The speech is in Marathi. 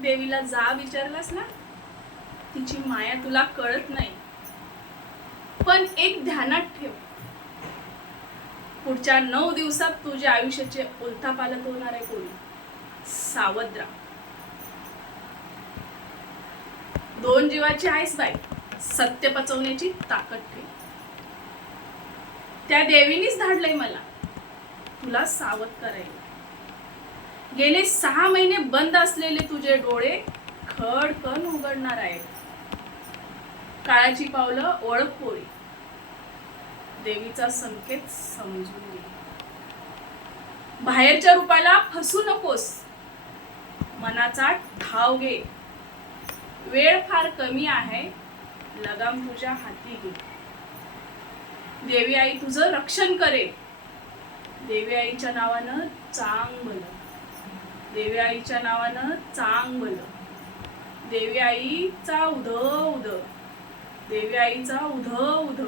देवीला जा विचारलास ना, तिची माया तुला कळत नाही. पण एक ध्यानात ठेव, पुढच्या 9 दिवसात तुझ्या आयुष्याचे उलथापालथ होणार आहे. कोणी सावध राहा. 2 जीवाची आहेस बाई, सत्य पचवण्याची ताकद ठेव. त्या देवीनीच धाडलंय मला तुला सावध करायला. गेले 6 महिने बंद असलेले तुझे डोळे खडकन उघडणार आहेत. काळाची पावलं ओळख पोळी, देवीचा संकेत समजून घे. बाहेरच्या रूपाला फसू नकोस, मनाचा ठाव घे. वेळ फार कमी आहे, लगाम तुझ्या हाती घे. देवी आई तुझं रक्षण करेल. देवी आईच्या नावानं चांग भलं, देवी आईच्या नावानं चांग भलं. देवी आईचा उध उध, देवी आईचा उध उध.